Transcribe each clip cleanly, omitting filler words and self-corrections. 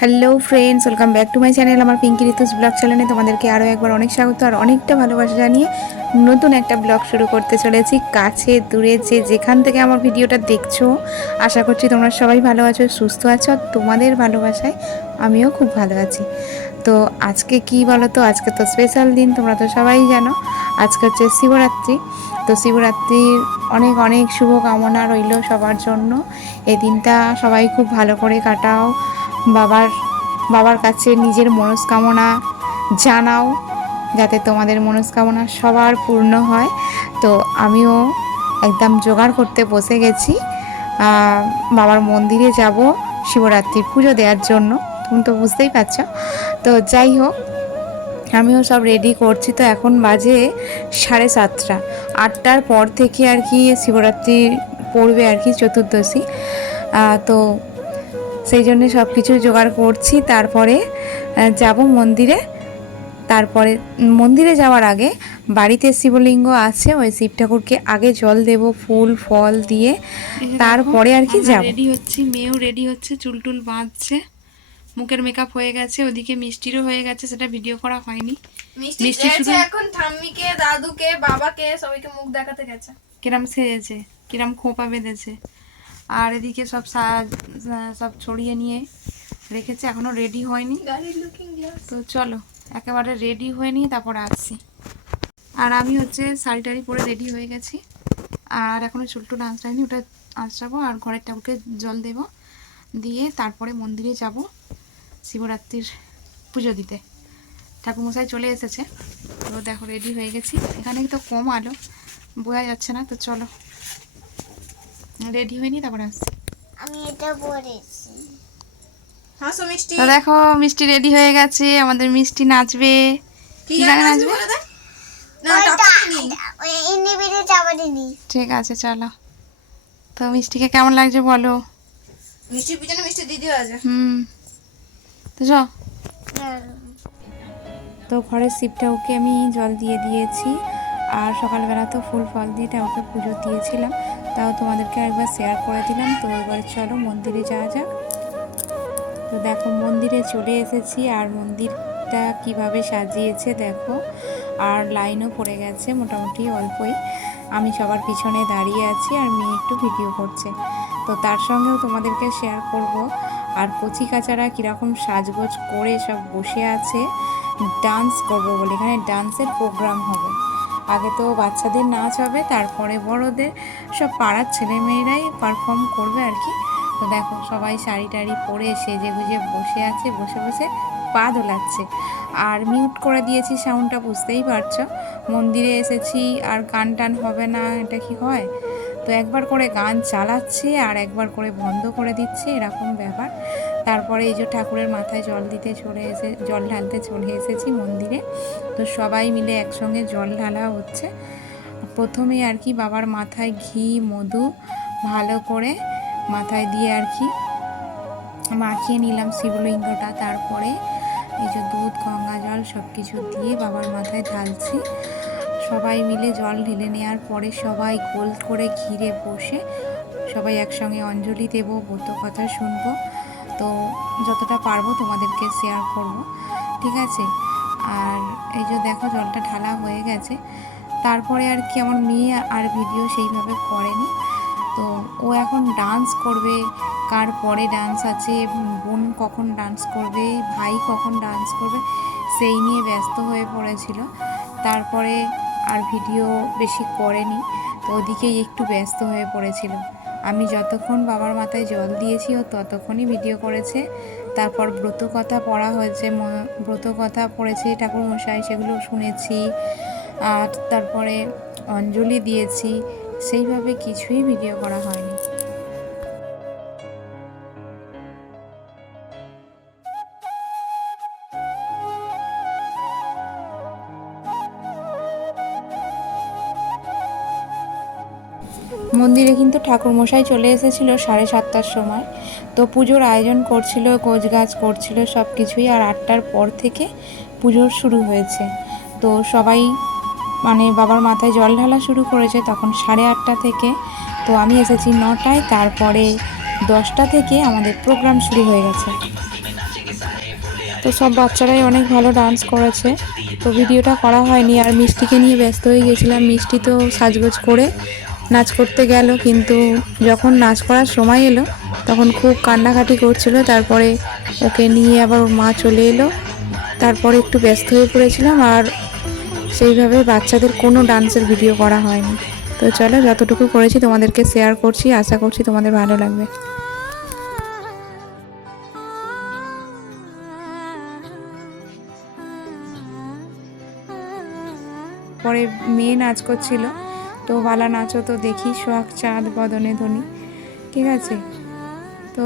Hello friends, welcome back to my channel. আমার Pinki ঋতুস blog চ্যানেলে তোমাদেরকে আরও একবার অনেক স্বাগত আর অনেকটা ভালোবাসা জানিয়ে নতুন একটা ব্লগ শুরু করতে চলেছি। কাছে দূরে যেখান থেকে আমার ভিডিওটা দেখছো, আশা করছি তোমরা সবাই ভালো আছো, সুস্থ আছো। আর তোমাদের ভালোবাসায় আমিও খুব ভালো আছি। তো আজকে কি বলো তো, আজকে তো স্পেশাল দিন, তোমরা তো সবাই জানো। আজকে হচ্ছে শিবরাত্রি। তো শিবরাত্রির অনেক অনেক শুভকামনা রইল সবার জন্য। এই দিনটা সবাই খুব ভালো করে কাটাও। বাবার কাছে নিজের মনস্কামনা জানাও, যাতে তোমাদের মনস্কামনা সবার পূর্ণ হয়। তো আমিও একদম জোগাড় করতে বসে গেছি। বাবার মন্দিরে যাব শিবরাত্রির পুজো দেওয়ার জন্য, তুমি তো বুঝতেই পারছ। তো যাই হোক, আমিও সব রেডি করছি। তো এখন বাজে 7:30, 8টার পর থেকে আর কি শিবরাত্রি পড়বে আর কি, চতুর্দশী। তো সেই জন্যে সব কিছু জোগাড় করছি। তারপরে যাব মন্দিরে। তারপরে মন্দিরে যাওয়ার আগে বাড়িতে শিবলিঙ্গ আছে, ওই শিব ঠাকুরকে আগে জল দেব ফুল ফল দিয়ে, তারপরে আর কি যাব। রেডি হচ্ছি, মেয়েও রেডি হচ্ছে, চুল টুল বাঁধছে, মুখের মেকআপ হয়ে গেছে, ওদিকে মিষ্টিরও হয়ে গেছে, সেটা ভিডিও করা হয়নি। মিষ্টি শুধু এখন ঠাম্মিকে, দাদুকে, বাবাকে সবাইকে মুখ দেখাতে গেছে। কিরম সেজেছে, কিরম খোপা বেঁধেছে। আর এদিকে সব ছড়িয়ে নিয়ে রেখেছে, এখনো রেডি হয়নি। তো চলো একেবারে রেডি হয়ে নিয়ে তারপরে আসছি। আর আমি হচ্ছে শাড়ি টাড়ি পরে রেডি হয়ে গেছি, আর এখনো চুলটুল আঁচড়াইনি, ওটা আঁচড়াবো আর ঘরের ঠাকুরকে জল দেব, দিয়ে তারপরে মন্দিরে যাব শিবরাত্রির পুজো দিতে। ঠাকুরমশাই চলে এসেছে। তো দেখো রেডি হয়ে গেছি, এখানে তো কম আলো, বোঝা যাচ্ছে না। তো চলো রেডি হয়নি, তারপরে আসছি। আমি এটা পরেছি। হাসো মিষ্টি। তো দেখো মিষ্টি রেডি হয়ে গেছে, আমাদের মিষ্টি নাচবে। কি গানে নাচবে? ঠিক আছে চলো। তো মিষ্টিকে কেমন লাগছে বলো? মিষ্টির পিছনে মিষ্টি দিদিও আছে। তো তো ঘরের শিব ঠাকুরকে আমি জল দিয়ে দিয়েছি, আর সকালবেলা তো ফুল ফল দিয়ে ঠাকুরকে পুজো দিয়েছিলাম, তাও তোমাদেরকে একবার শেয়ার করে দিলাম। তো এবার চলো মন্দিরে যাওয়া যাক। তো দেখো মন্দিরে চলে এসেছি, আর মন্দিরটা কিভাবে সাজিয়েছে দেখো, আর লাইনও পড়ে গেছে মোটামুটি অল্পই। আমি সবার পিছনে দাঁড়িয়ে আছি, আর মেয়ে একটু ভিডিও করছে, তো তার সঙ্গেও তোমাদেরকে শেয়ার করব। আর কচি কাচারা কীরকম সাজগোজ করে সব বসে আছে ডান্স করব বলে, এখানে ডান্সের প্রোগ্রাম হবে। আগে তো বাচ্চাদের নাচ হবে, তারপরে বড়দের সব পাড়ার ছেলেমেয়েরাই পারফর্ম করবে আর কি। তো দেখো সবাই শাড়ি টাড়ি পরে সেজে গুজে বসে আছে, বসে বসে পা দোলাচ্ছে। আর মিউট করে দিয়েছি সাউন্ডটা, বুঝতেই পারছো মন্দিরে এসেছি আর গান টান হবে না, এটা কি হয়? তো একবার করে গান চালাচ্ছে আর একবার করে বন্ধ করে দিচ্ছে, এরকম ব্যাপার। তারপরে এই যে ঠাকুরের মাথায় জল ঢালতে চলে এসেছি মন্দিরে। তো সবাই মিলে একসঙ্গে জল ঢালা হচ্ছে। প্রথমে আর কি বাবার মাথায় ঘি মধু ভালো করে মাথায় দিয়ে আর কি মাখিয়ে নিলাম শিবলিঙ্গটা। তারপরে এই যে দুধ গঙ্গা জল সব কিছু দিয়ে বাবার মাথায় ঢালছি। সবাই মিলে জল ঢেলে নেওয়ার পরে সবাই গোল করে ঘিরে বসে সবাই একসঙ্গে অঞ্জলি দেব, ব্রত কথা শুনবো। তো যতটা পারবো তোমাদেরকে শেয়ার করব, ঠিক আছে? আর এই যে দেখো জলটা ঢালা হয়ে গেছে। তারপরে আর কি আমার মেয়ে আর ভিডিও সেইভাবে করেনি, তো ও এখন ডান্স করবে। কার পরে ডান্স আছে, বোন কখন ডান্স করবে, ভাই কখন ডান্স করবে, সেই নিয়ে ব্যস্ত হয়ে পড়েছিল। তারপরে আর ভিডিও বেশি করেনি, তো ওদিকেই একটু ব্যস্ত হয়ে পড়েছিল। আমি যতক্ষণ বাবার মাথায় জল দিয়েছি ও ততক্ষণই ভিডিও করেছে। তারপর ব্রতকথা পড়া হয়েছে, ব্রতকথা পড়েছে ঠাকুরমশাই, সেগুলো শুনেছি। আর তারপরে অঞ্জলি দিয়েছি, সেইভাবে কিছুই ভিডিও করা হয়নি। মন্দিরে কিন্তু ঠাকুরমশাই চলে এসেছিল 7:30টার সময়। তো পুজোর আয়োজন করছিল, গোছগাছ করছিল সব কিছুই। আর 8টার পর থেকে পুজোর শুরু হয়েছে। তো সবাই মানে বাবার মাথায় জল ঢালা শুরু করেছে তখন 8:30 থেকে। তো আমি এসেছি 9টায়, তারপরে 10টা থেকে আমাদের প্রোগ্রাম শুরু হয়ে গেছে। তো সব বাচ্চারাই অনেক ভালো ডান্স করেছে, তো ভিডিওটা করা হয়নি। আর মিষ্টিকে নিয়ে ব্যস্ত হয়ে গেছিলাম। মিষ্টি তো সাজগোজ করে নাচ করতে গেল, কিন্তু যখন নাচ করার সময় এলো তখন খুব কান্নাকাটি করছিল। তারপরে ওকে নিয়ে আবার ওর মা চলে এলো, তারপরে একটু ব্যস্ত হয়ে পড়েছিলাম। আর সেইভাবে বাচ্চাদের কোনো ডান্সের ভিডিও করা হয়নি। তো চলো, যতটুকু করেছি তোমাদেরকে শেয়ার করছি, আশা করছি তোমাদের ভালো লাগবে। পরে মেয়ে নাচ করছিল, তো বালা নাচও তো দেখি, সোহাগ চাঁদ বদনে ধ্বনি, ঠিক আছে। তো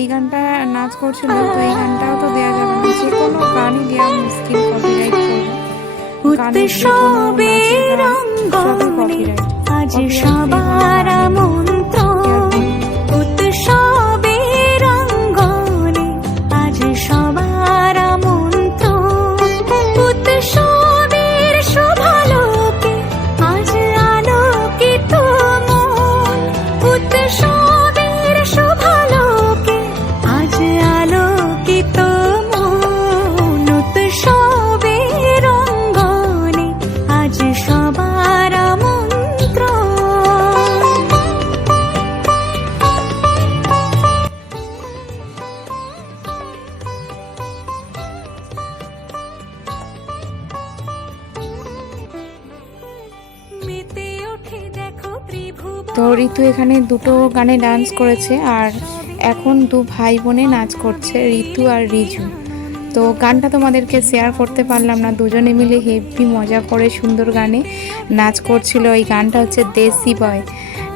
এই গানটা নাচ করছিল, তো এই গানটাও তো দেওয়া যাবে না, যে কোনো গানই দেওয়া মুশকিল, কপিরাইট করবে। গানের যে কোনো নাচের গান সবই কপিরাইট। তো ঋতু এখানে দুটো গানে ডান্স করেছে, আর এখন দু ভাই বোনে নাচ করছে, ঋতু আর রিজু। তো গানটা তোমাদেরকে শেয়ার করতে পারলাম না, দুজনে মিলে হেভি মজা করে সুন্দর গানে নাচ করছিল। এই গানটা হচ্ছে দেশি বয়,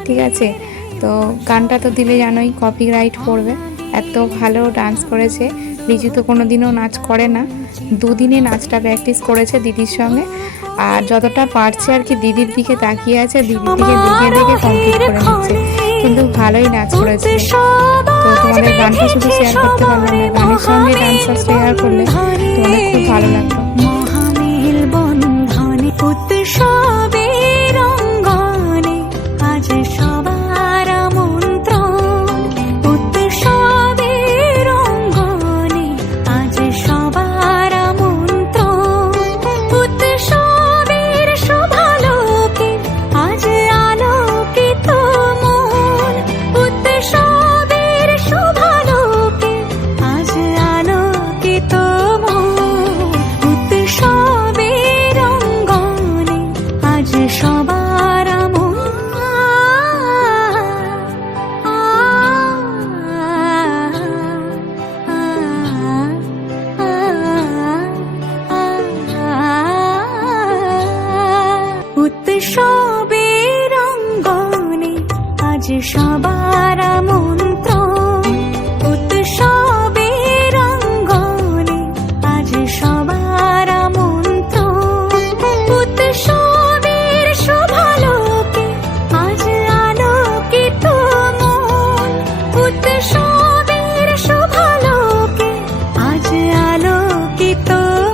ঠিক আছে। তো গানটা তো দিলে জানোই কপিরাইট পড়বে। এত ভালো ডান্স করেছে। রিজু তো কোনোদিনও নাচ করে না, দুদিনে নাচটা প্র্যাকটিস করেছে দিদির সঙ্গে, আর যতটা পারছে আর কি দিদির দিকে তাকিয়ে আছে, দিদির দিকে দেখে দেখে কমপ্লিট করে নিচ্ছে, কিন্তু ভালোই নাচ করেছে। তো তোমাদের গানটা শুধু শেয়ার করতে পারলাম না, গানের সঙ্গে ডান্সটা শেয়ার করলে তোমাদের খুব ভালো লাগতো। সবার আমন্ত্রণ উৎসবের অঙ্গনে, আজ সবার আমন্ত্রণ উৎসবের শোভালোকে, আজ আলোকিত মন উৎসবের শোভালোকে, আজ আলোকিত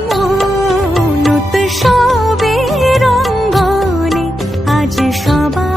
মন উৎসবের অঙ্গনে, আজ সবার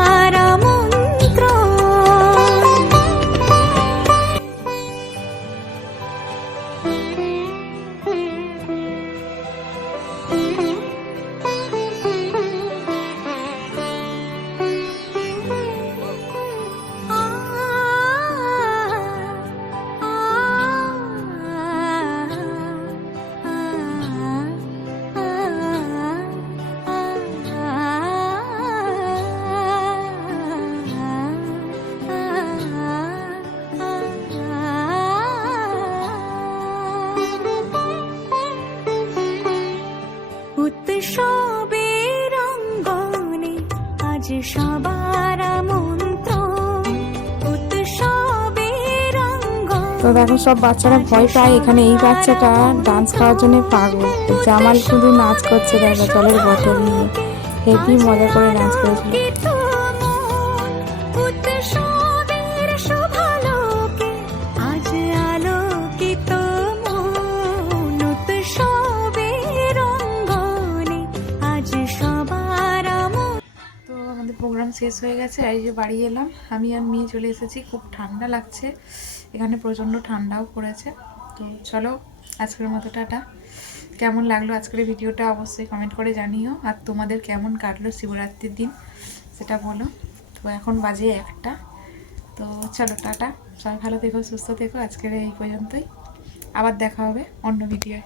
উৎসবের অঙ্গনে, আজ সবার আমন্ত্রণ উৎসবের অঙ্গনে। তো দেখো সব বাচ্চারা ভয় পায় এখানে, এই বাচ্চাটা ডান্স করার জন্য পাগল। জামাল শুধু নাচ করছে, দেখো জলের বোতল নিয়ে হেভি মজা করে ডান্স করেছিল। প্রোগ্রাম শেষ হয়ে গেছে। আর এই যে বাড়ি এলাম, আমি আর মেয়ে চলে এসেছি। খুব ঠান্ডা লাগছে এখানে, প্রচণ্ড ঠান্ডাও পড়েছে। তো চলো আজকের মতো টাটা। কেমন লাগলো আজকের ভিডিওটা অবশ্যই কমেন্ট করে জানিও। আর তোমাদের কেমন কাটলো শিবরাত্রির দিন সেটা বলো। তো এখন বাজে 1টা। তো চলো টাটা, সবাই ভালো থেকো, সুস্থ থেকো। আজকের এই পর্যন্তই, আবার দেখা হবে অন্য ভিডিওয়।